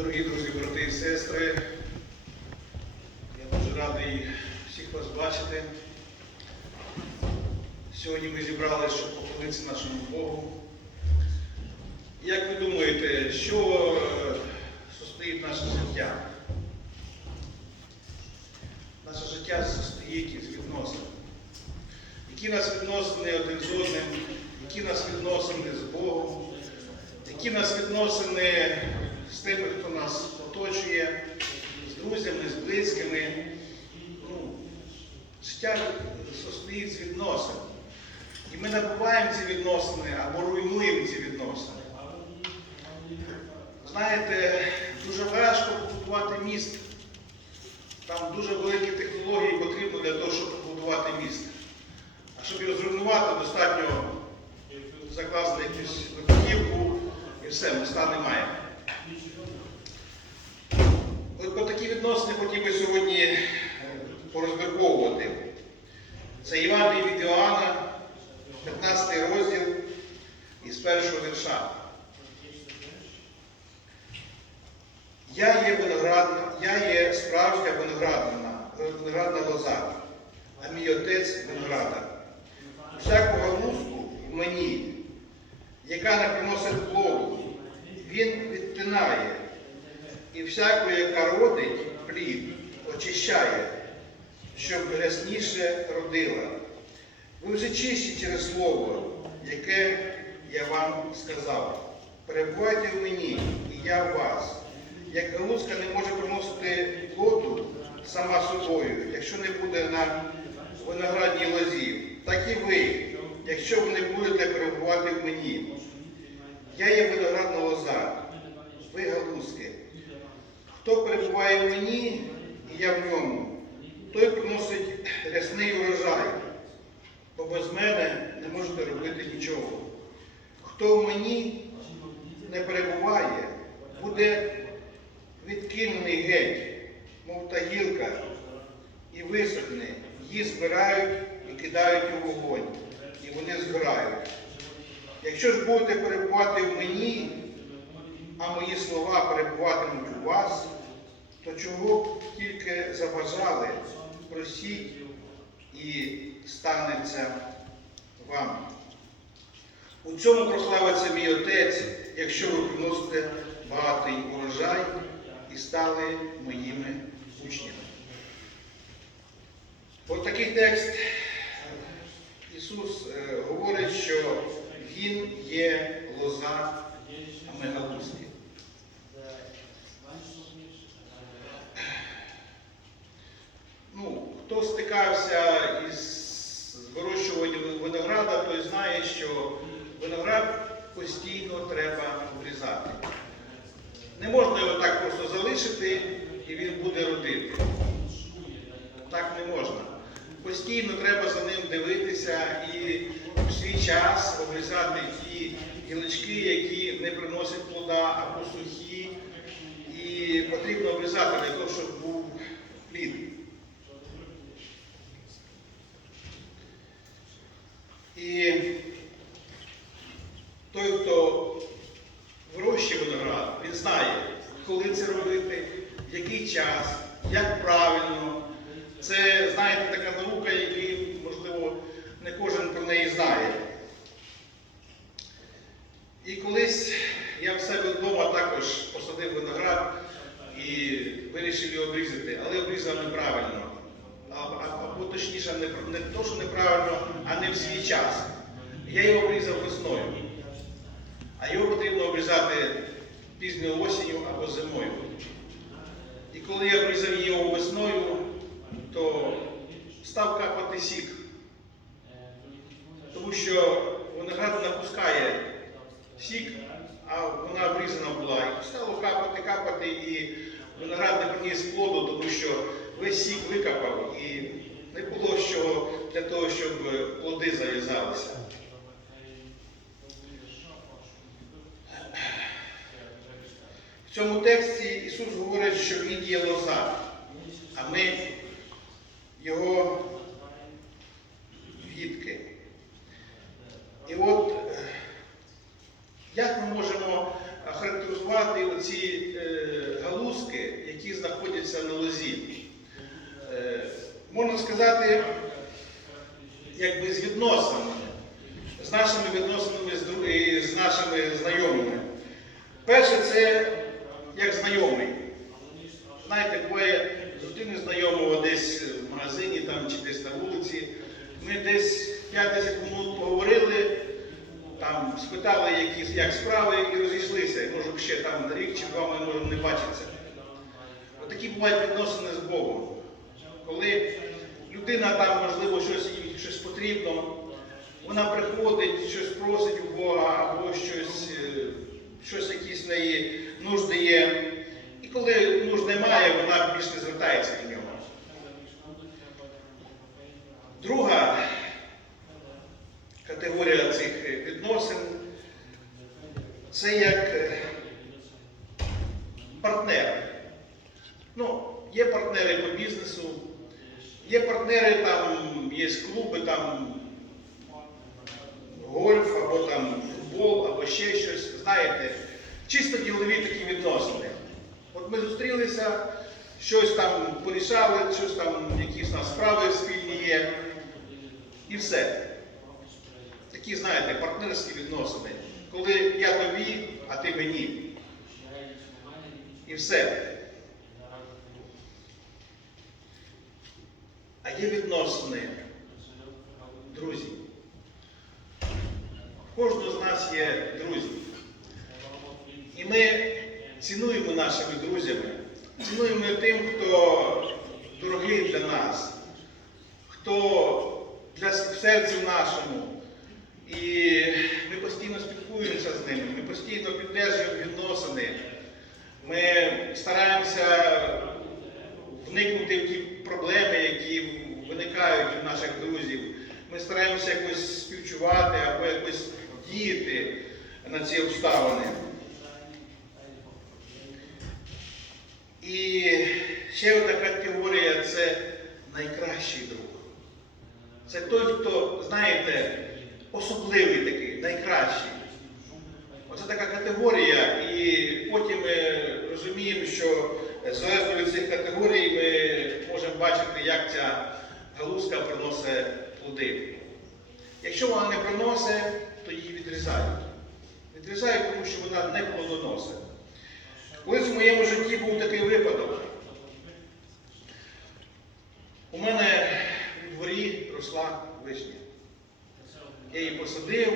Дорогі друзі, брати і сестри, я дуже радий всіх вас бачити. Сьогодні ми зібралися, щоб поклонитися нашому Богу. Як ви думаєте, що е, состоїть наше життя? Наше життя состоїть із відносин. Які нас відносини один з одним, які нас відносини з Богом, які нас відносини з тими, хто нас оточує, з друзями, з близькими. Ну, життя состоїть з відносин. І ми набуваємо ці відносини або руйнуємо ці відносини. Знаєте, дуже важко побудувати міст. Там дуже великі технології потрібно для того, щоб побудувати міст. А щоб його зруйнувати, достатньо закласти якусь вибухівку і все, моста немає. Про такі відносини хотів би сьогодні е, порозмірковувати. Це Іван від Іоанна, 15 розділ із першого вірша. Я є виноградна, я є справжня виноградна, виноградна лоза, а мій отець виноградар. Всяку галузку в мені, яка не приносить плоду, він відтинає, і всяку, яка родить плід, очищає, щоб рясніше родила. Ви вже чисті через слово, яке я вам сказав. Перебувайте в мені, і я в вас. Як галузка не може приносити плоду сама собою, якщо не буде на виноградній лозі, так і ви, якщо ви не будете перебувати в мені. Я є виноградна лоза, ви галузки. Хто перебуває в мені, і я в ньому, той приносить рясний урожай, бо без мене не можете робити нічого. Хто в мені не перебуває, буде відкинений геть, мов та гілка, і висохне, її збирають і кидають у вогонь, і вони згорають. Якщо ж будете перебувати в мені, а мої слова перебуватимуть у вас, то чого б тільки забажали, просіть і станеться вам. У цьому прославиться мій Отець, якщо ви приносите багатий урожай і стали моїми учнями. От такий текст Ісус е, говорить, що Він є лоза, а. Ну, хто стикався із вирощуванням винограда, той знає, що виноград постійно треба обрізати. Не можна його так просто залишити і він буде родити. Так не можна. Постійно треба за ним дивитися і в свій час обрізати ті гілочки, які не приносять плода або сухі. І потрібно обрізати для того, щоб був плід. І той, хто вирощує виноград, він знає, коли це робити, в який час, як правильно. Це, знаєте, така наука, яку, можливо, не кожен про неї знає. І колись я в себе вдома також посадив виноград і вирішив його обрізати, але обрізав неправильно. Або точніше, не, не то, що неправильно, а не в свій час. Я його обрізав весною. А його потрібно обрізати пізньою осінню або зимою. І коли я обрізав його весною, то став капати сік. Тому що виноград напускає сік, а вона обрізана була. І стало капати, капати, і виноград не приніс плоду, тому що весь сік викапав і не було що для того, щоб плоди зав'язалися. В цьому тексті Ісус говорить, що Він є лоза, а ми його вітки. І от е, як ми можемо характеризувати оці е, галузки, які знаходяться на лозі. Е, Можна сказати, якби з відносинами, з нашими відносинами і з нашими знайомими. Перше, це як знайомий. Знаєте, буває зустріне знайомого десь магазині там, чи десь на вулиці. Ми десь 5-10 минут поговорили, там спитали, які, як справи, і розійшлися. Може, ще там рік чи два ми можемо не бачитися. Отакі бувають відносини з Богом. Коли людина там, можливо, щось їй щось потрібно, вона приходить, щось просить у Бога, або щось, е, щось якісь неї нужди є. І коли нужд немає, вона більш не звертається до нього. Друга категорія цих відносин це як е, партнер. Ну, є партнери по бізнесу, є партнери, там, є клуби, там, гольф, або там футбол, або ще щось. Знаєте, чисто ділові такі відносини. От ми зустрілися, щось там порішали, щось там, якісь у нас справи спільні є. І все. Такі, знаєте, партнерські відносини. Коли я тобі, а ти мені. І все. А є відносини, друзі. Кожного з нас є друзі. І ми цінуємо нашими друзями, цінуємо тим, хто дорогий для нас, хто в серці нашому. І ми постійно спілкуємося з ними, ми постійно підтримуємо відносини. Ми стараємося вникнути в ті проблеми, які виникають у наших друзів. Ми стараємося якось співчувати або якось діяти на ці обставини. І ще одна категорія це найкращий друг. Це той, хто, знаєте, особливий такий, найкращий. Оце така категорія, і потім ми розуміємо, що залежно від цих категорій ми можемо бачити, як ця галузка приносить плоди. Якщо вона не приносить, то її відрізають. Відрізають, тому що вона не плодоносить. Колись в моєму житті був такий випадок. У мене дворі росла вишня. Я її посадив,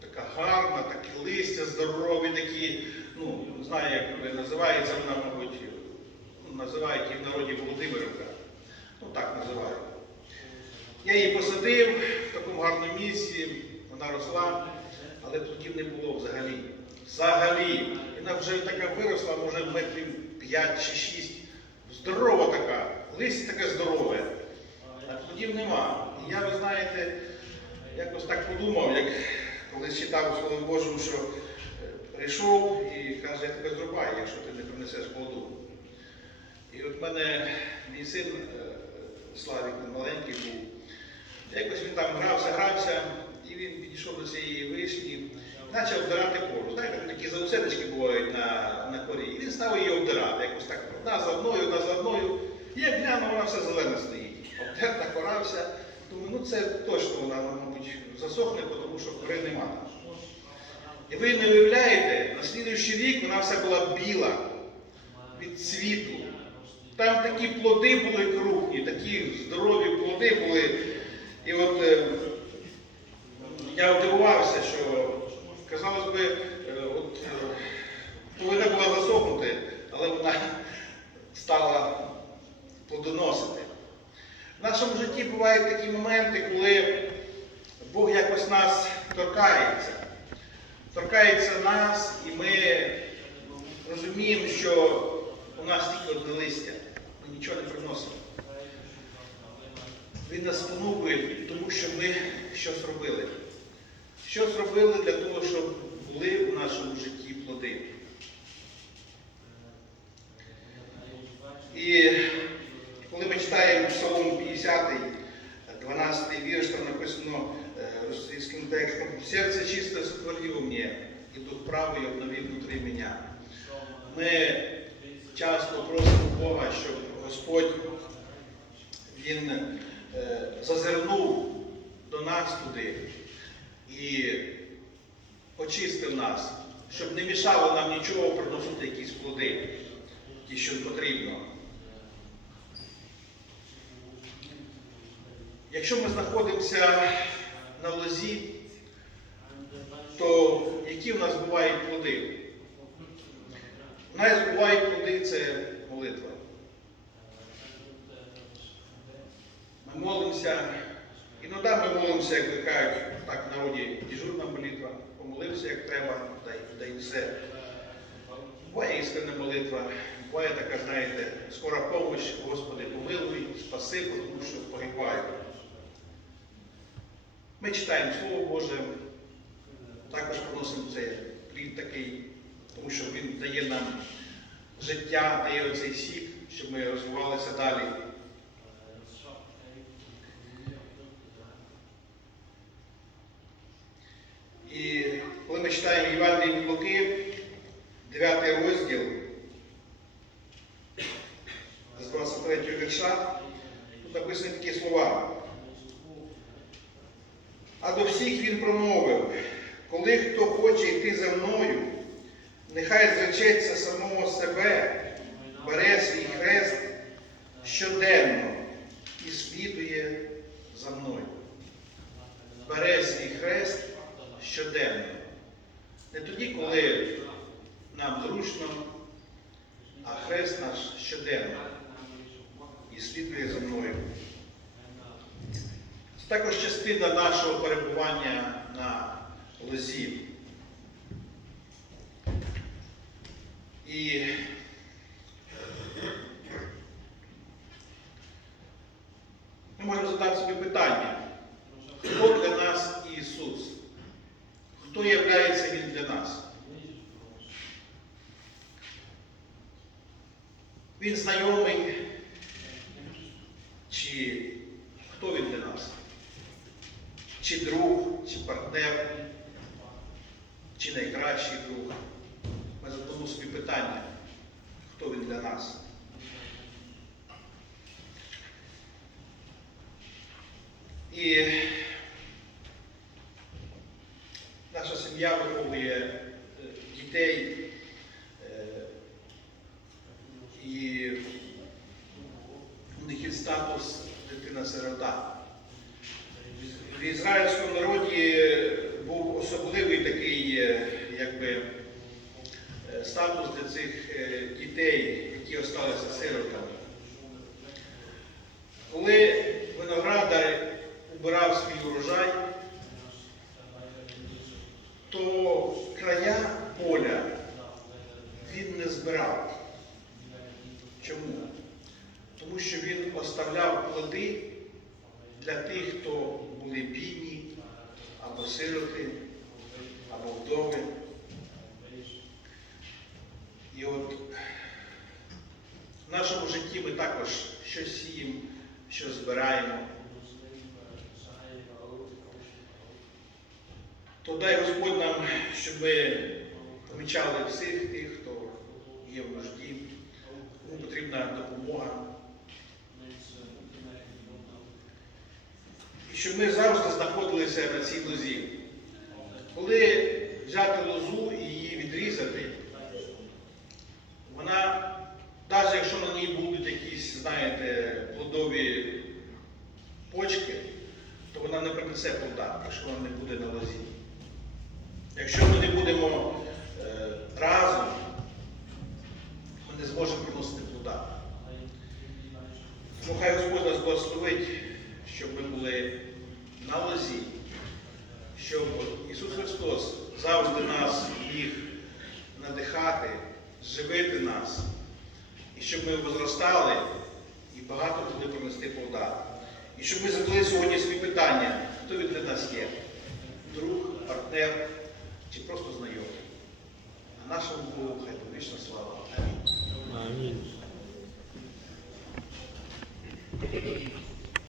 така гарна, такі листя здорові, такі, ну, не знаю, як називається вона, мабуть, називають її в народі Володимирівка. Ну так називають. Я її посадив в такому гарному місці, вона росла, але плодів не було взагалі. Взагалі. Вона вже така виросла, може, метрів 5 чи 6. Здорова така, листя таке здорове. А нема. І я, ви знаєте, якось так подумав, як коли читав у Слові Божому, що е, прийшов і каже, я тебе зрубаю, якщо ти не принесеш плоду. І от в мене мій син е, Славік, маленький був. Якось він там грався, грався, і він підійшов до цієї вишні почав обдирати кору. Знаєте, такі заусеночки бувають на, на корі. І він став її обдирати. Якось так одна за одною, одна за одною. І як гляну, вона все зелена стоїть. Обдерта. Думаю, ну це точно вона, мабуть, засохне, тому що кори нема. І ви не уявляєте, на слідуючий рік вона вся була біла від цвіту. Там такі плоди були крупні, такі здорові плоди були. І от е, я здивувався, що, казалось би, е, от, е, повинна була засохнути, але вона стала нашому житті бувають такі моменти, коли Бог якось нас торкається. Торкається нас, і ми розуміємо, що у нас тільки одне листя, ми нічого не приносимо. Він нас спонукує, тому що ми щось робили. Щось робили для того, щоб були у нашому житті плоди. І коли ми читаємо Псалом 50, 12 вірш, там написано е, російським текстом, серце чисте сотворило мені, і дух правий обновив внутрі мене. Ми часто просимо Бога, щоб Господь Він е, зазирнув до нас туди і очистив нас, щоб не мішало нам нічого приносити якісь плоди, ті, що потрібно. Якщо ми знаходимося на лозі, то які в нас бувають плоди? У нас бувають плоди це молитва. Ми молимося, іноді ми молимося, як ви кажуть, так в народі дежурна молитва, помолився як треба, та й, все. Буває істинна молитва, буває така, знаєте, скора помощь, Господи, помилуй, спаси, тому що погибаю. Ми читаємо Слово Боже, також приносимо цей плід такий, тому що він дає нам життя, дає оцей сік, щоб ми розвивалися далі. І коли ми читаємо Євангелії від Луки, 9 розділ, з 23 вірша, тут написані такі слова. А до всіх він промовив, коли хто хоче йти за мною, нехай зречеться самого себе, бере свій хрест щоденно і слідує за мною. Бере свій хрест щоденно. Не тоді, коли нам зручно, а хрест наш щоденно і слідує за мною. Це також частина нашого перебування на лозі. І ми можемо задати собі питання, хто для нас Ісус? Хто являється Він для нас? Він знайомий, чи хто він для нас? Чи друг, чи партнер, чи найкращий друг? Ми задамо собі питання, хто він для нас? І сім'я виховує е, дітей е, і у них є статус дитина-сирота. В ізраїльському народі був особливий такий е, якби, статус для цих дітей, які залишилися сиротами. Коли виноградар убирав свій урожай, то края поля він не збирав. Чому? Тому що він оставляв плоди для тих, хто були бідні, або сироти, або вдови. І от в нашому житті ми також щось сіємо, що збираємо. Дай Господь нам, щоб ми помічали всіх тих, хто є в нужді, кому потрібна допомога. І щоб ми завжди знаходилися на цій лозі. на лозі, щоб Ісус Христос завжди нас міг надихати, живити нас, і щоб ми возростали і багато туди принести плода. І щоб ми задали сьогодні свої питання, хто від нас є? Друг, партнер чи просто знайомий. А нашому Богу хай повічна слава. Амінь. Амінь.